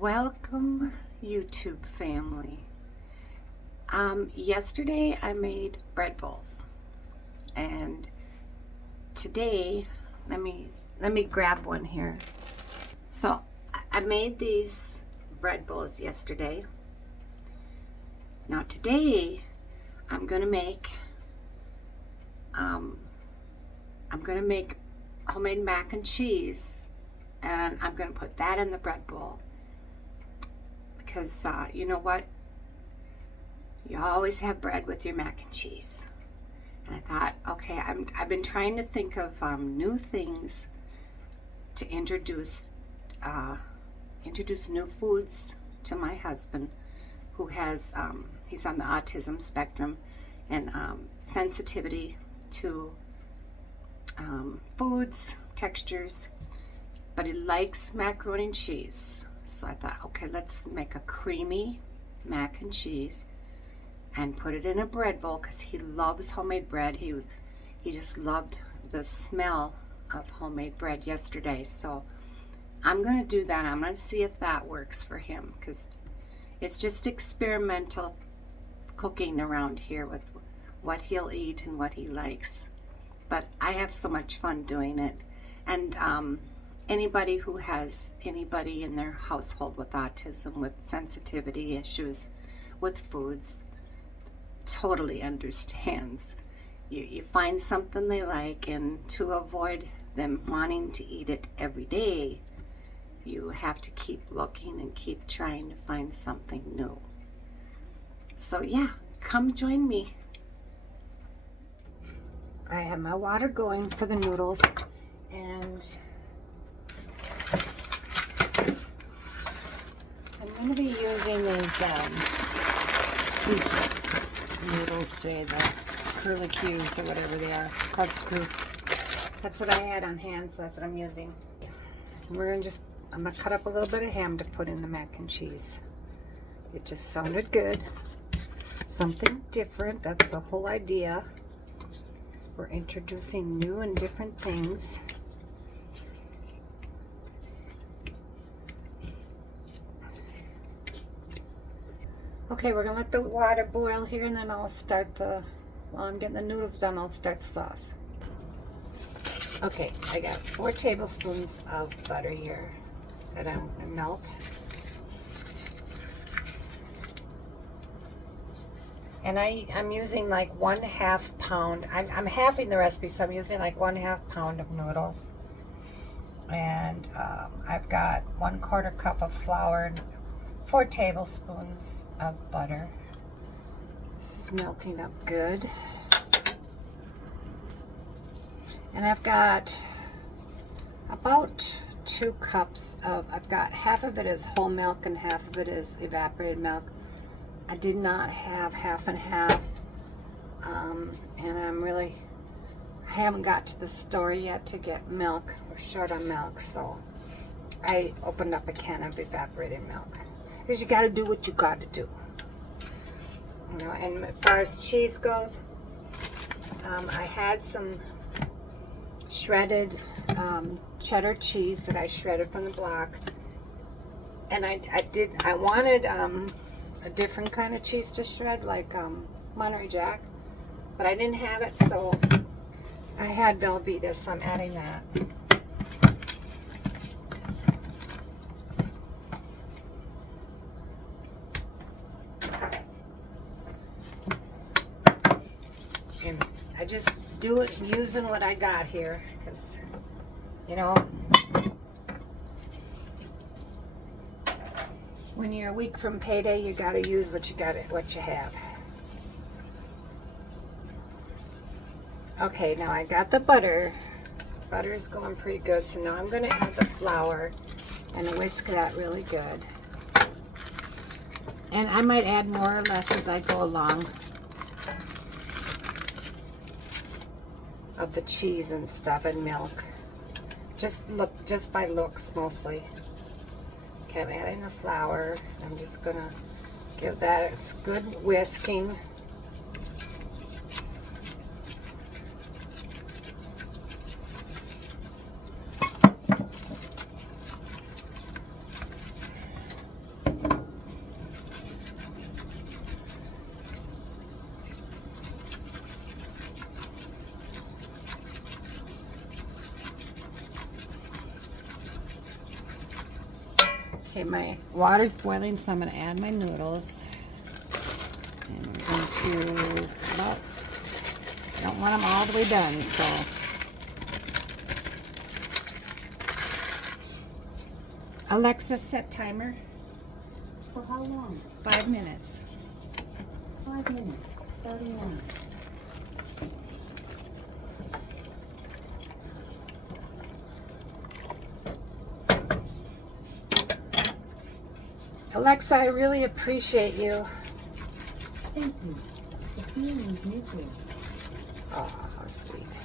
Welcome, YouTube family. Yesterday I made bread bowls, and today let me grab one here. So I made these bread bowls yesterday. Now today I'm gonna make homemade mac and cheese, and I'm gonna put that in the bread bowl. Because you know what? You always have bread with your mac and cheese. And I thought, okay, I've been trying to think of new things to introduce new foods to my husband, who has he's on the autism spectrum and sensitivity to foods, textures, but he likes macaroni and cheese. So I thought, okay, let's make a creamy mac and cheese and put it in a bread bowl, because he loves homemade bread. He just loved the smell of homemade bread yesterday. So I'm going to do that. I'm going to see if that works for him, because it's just experimental cooking around here with what he'll eat and what he likes. But I have so much fun doing it. And anybody who has anybody in their household with autism, with sensitivity issues with foods, totally understands. You find something they like, and to avoid them wanting to eat it every day, you have to keep looking and keep trying to find something new. So yeah, come join me. I have my water going for the noodles, and I'm going to be using these noodles today, the curlicues or whatever they are, corkscrew. That's what I had on hand, so that's what I'm using. And I'm going to cut up a little bit of ham to put in the mac and cheese. It just sounded good. Something different, that's the whole idea. We're introducing new and different things. Okay, we're gonna let the water boil here, and then I'll start while I'm getting the noodles done, I'll start the sauce. Okay, I got 4 tablespoons of butter here that I'm gonna melt. And I'm using like 1/2 pound. I'm halving the recipe, so I'm using like 1/2 pound of noodles. And I've got 1/4 cup of flour and 4 tablespoons of butter. This is melting up good. And I've got about 2 cups I've got half of it is whole milk and half of it is evaporated milk. I did not have half and half, and I haven't got to the store yet to get milk. We're short on milk, so I opened up a can of evaporated milk. Because you got to do what you got to do. You know, and as far as cheese goes, I had some shredded cheddar cheese that I shredded from the block, and I wanted a different kind of cheese to shred, like Monterey Jack, but I didn't have it, so I had Velveeta, so I'm adding that. And I just do it using what I got here, because, you know, when you're a week from payday, you got to use what you have. Okay, now I got the butter. Butter is going pretty good, so now I'm going to add the flour and whisk that really good. And I might add more or less as I go along of the cheese and stuff and milk. Just by looks mostly. Okay, I'm adding the flour. I'm just gonna give that a good whisking. Okay, my water's boiling, so I'm going to add my noodles. And we're going to, well, I don't want them all the way done, so. Alexa, set timer. For how long? 5 minutes. 5 minutes. Starting now. Alexa, I really appreciate you. Thank you. The feeling is mutual. Oh, how sweet.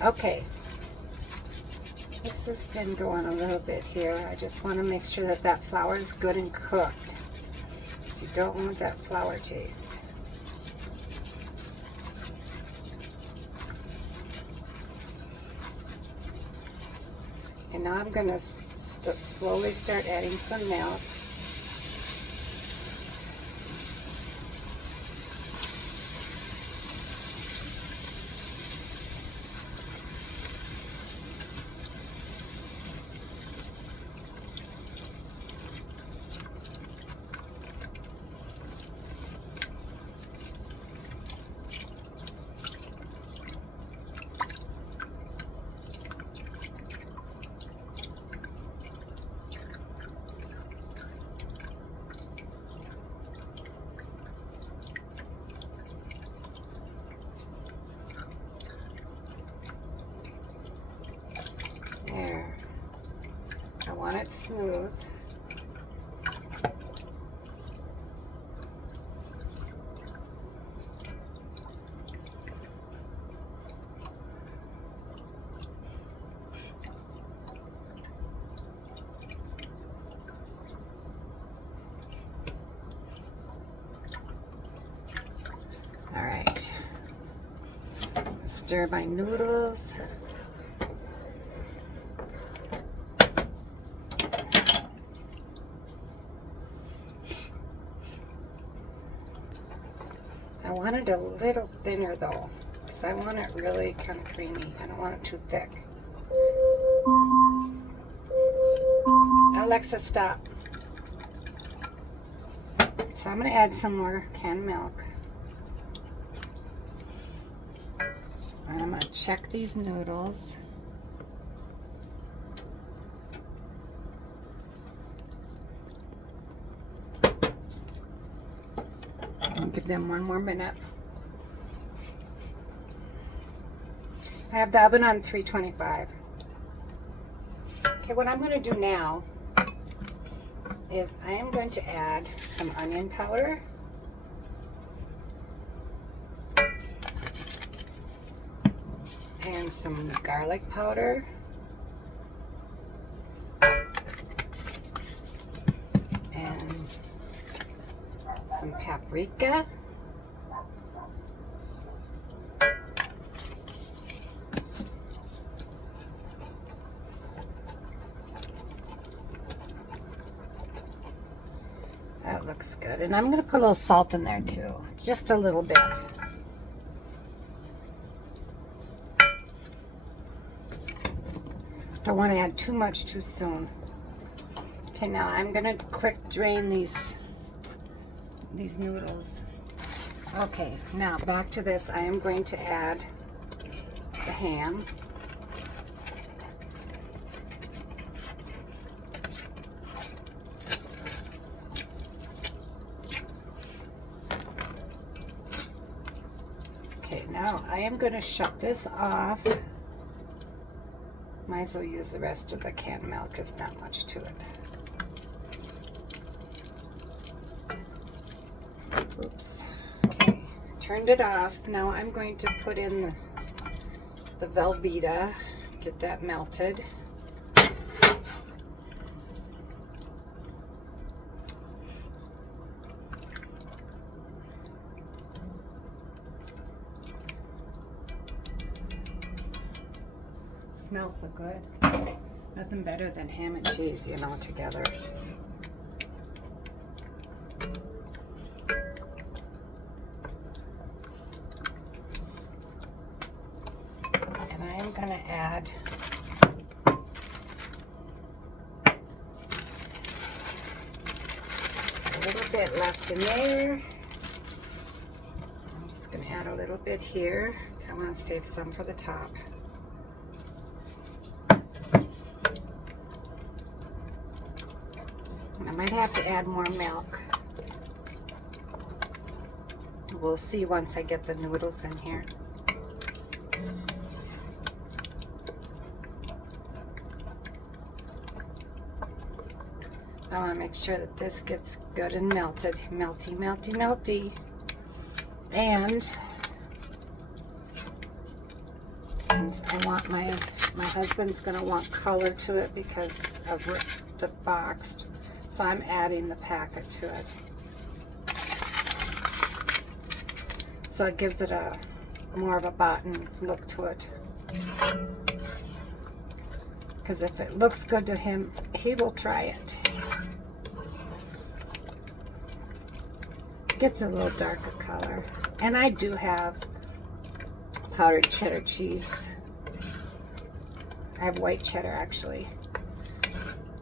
Okay. This has been going a little bit here. I just want to make sure that that flour is good and cooked. You don't want that flour taste. And now I'm going to slowly start adding some milk. There. I want it smooth. All right. Stir my noodles. I want it a little thinner though, because I want it really kind of creamy. I don't want it too thick. Alexa, stop. So I'm going to add some more canned milk. And I'm going to check these noodles. And give them 1 more minute. I have the oven on 325. Okay, what I'm going to do now is I am going to add some onion powder. And some garlic powder. And some paprika. That looks good. And I'm going to put a little salt in there too. Just a little bit. Don't want to add too much too soon. Okay, now I'm going to quick drain these noodles. Okay, now back to this. I am going to add the ham. Okay, now I am going to shut this off. Might as well use the rest of the canned milk. There's not much to it. Oops. Okay, turned it off. Now I'm going to put in the Velveeta, get that melted. Smells so good. Nothing better than ham and cheese, you know, together. And I am going to add bit left in there. I'm just going to add a little bit here. I want to save some for the top. I might have to add more milk. We'll see once I get the noodles in here. I want to make sure that this gets good and melted. Melty, melty, melty. And since I want my husband's going to want color to it because of the boxed, so I'm adding the packet to it. So it gives it a more of a button look to it. Because if it looks good to him, he will try it. Gets a little darker color. And I do have powdered cheddar cheese. I have white cheddar actually.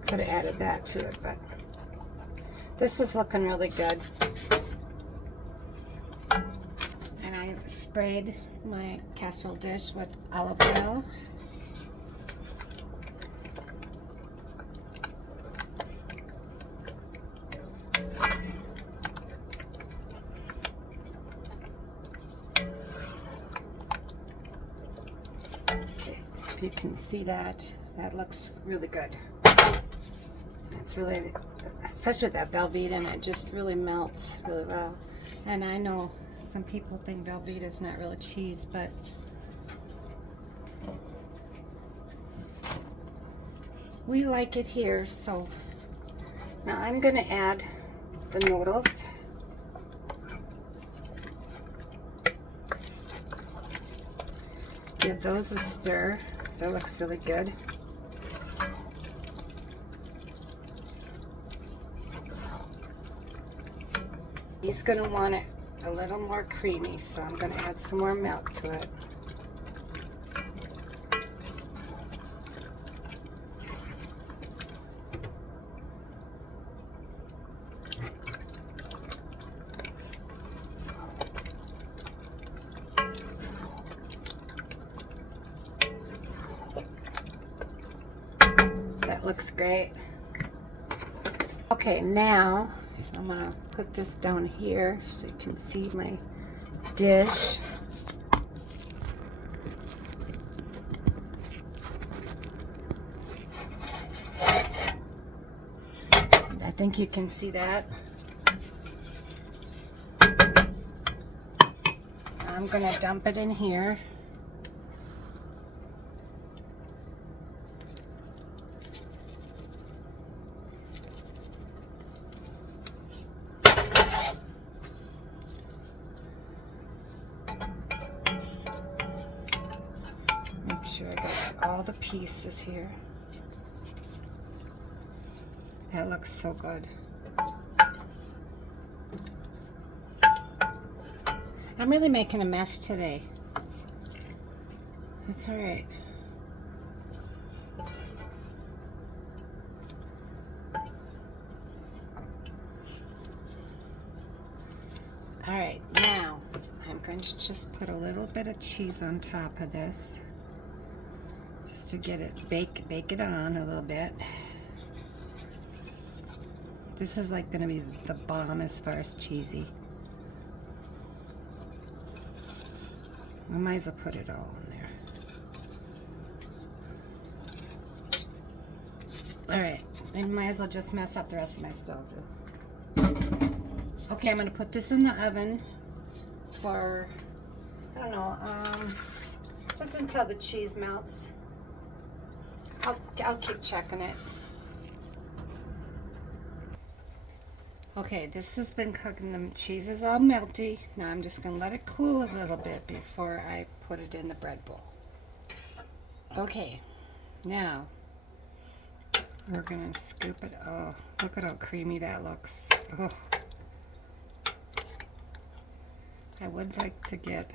Could have added that to it, but this is looking really good. And I've sprayed my casserole dish with olive oil. You can see that looks really good. It's really, especially with that Velveeta, and it just really melts really well. And I know some people think Velveeta is not really cheese, but we like it here. So now I'm going to add the noodles. Give those a stir. That looks really good. He's going to want it a little more creamy, so I'm going to add some more milk to it. That looks great. Okay, now I'm going to put this down here so you can see my dish. I think you can see that. I'm going to dump it in here. Make sure I got all the pieces here. That looks so good. I'm really making a mess today. That's all right. All right, now I'm going to just put a little bit of cheese on top of this, just to get it bake it on a little bit. This is like going to be the bomb as far as cheesy. I might as well put it all in there. Alright, I might as well just mess up the rest of my stove too. Okay, I'm going to put this in the oven for, I don't know, just until the cheese melts. I'll keep checking it. Okay, this has been cooking. The cheese is all melty. Now I'm just going to let it cool a little bit before I put it in the bread bowl. Okay, now we're going to scoop it. Oh, look at how creamy that looks. Oh. I would like to get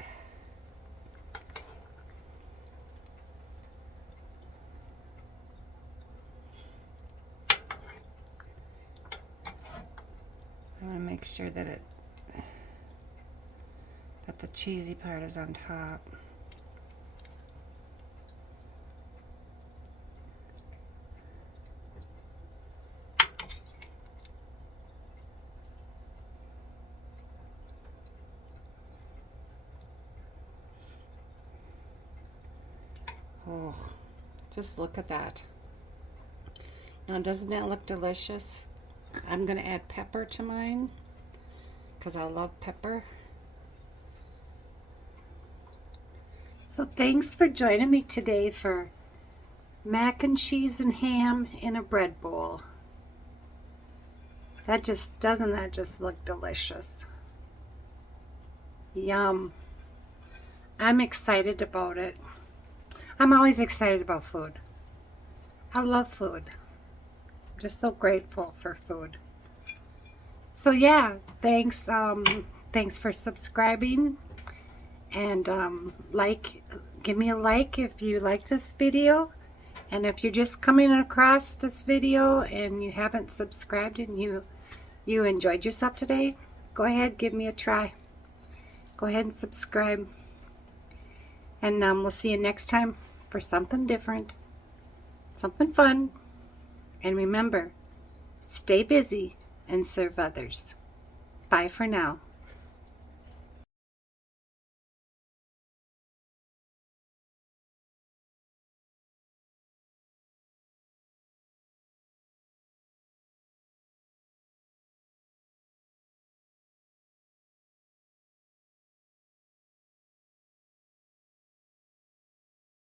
want to make sure that the cheesy part is on top. Oh, just look at that. Now, doesn't that look delicious? I'm going to add pepper to mine because I love pepper. So thanks for joining me today for mac and cheese and ham in a bread bowl. Doesn't that just look delicious? Yum. I'm excited about it. I'm always excited about food. I love food. I'm just so grateful for food. So yeah, thanks for subscribing, and give me a like if you like this video, and if you're just coming across this video and you haven't subscribed and you enjoyed yourself today, go ahead, give me a try. Go ahead and subscribe, and we'll see you next time for something different, something fun. And remember, stay busy and serve others. Bye for now.